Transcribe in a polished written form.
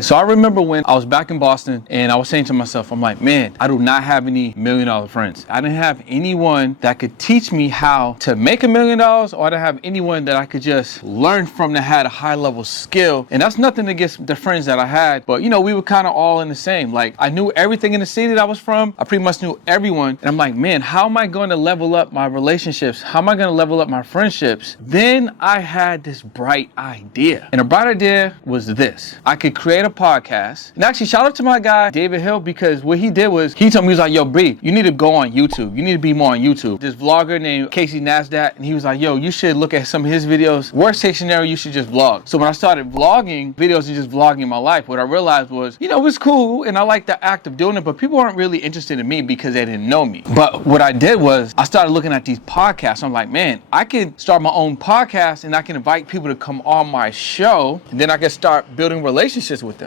So I remember when I was back in Boston and I was saying to myself, I'm like, man, I do not have any $1 million friends. I didn't have anyone that could teach me how to make $1 million, or I didn't have anyone that I could just learn from that had a high level skill. And that's nothing against the friends that I had, but you know, we were kind of all in the same. Like, I knew everything in the city that I was from. I pretty much knew everyone. And I'm like, man, how am I going to level up my relationships? How am I going to level up my friendships? Then I had this bright idea. And the bright idea was this. I could create a podcast. And actually, shout out to my guy, David Hill, because what he did was, he told me, he was like, yo, Bree, you need to go on YouTube. You need to be more on YouTube. This vlogger named Casey Nasdaq, and he was like, yo, you should look at some of his videos. Worst case scenario, you should just vlog. So when I started vlogging videos and just vlogging my life, what I realized was, you know, it was cool and I like the act of doing it, but people aren't really interested in me because they didn't know me. But what I did was, I started looking at these podcasts. I'm like, man, I can start my own podcast and I can invite people to come on my show, and then I can start building relationships with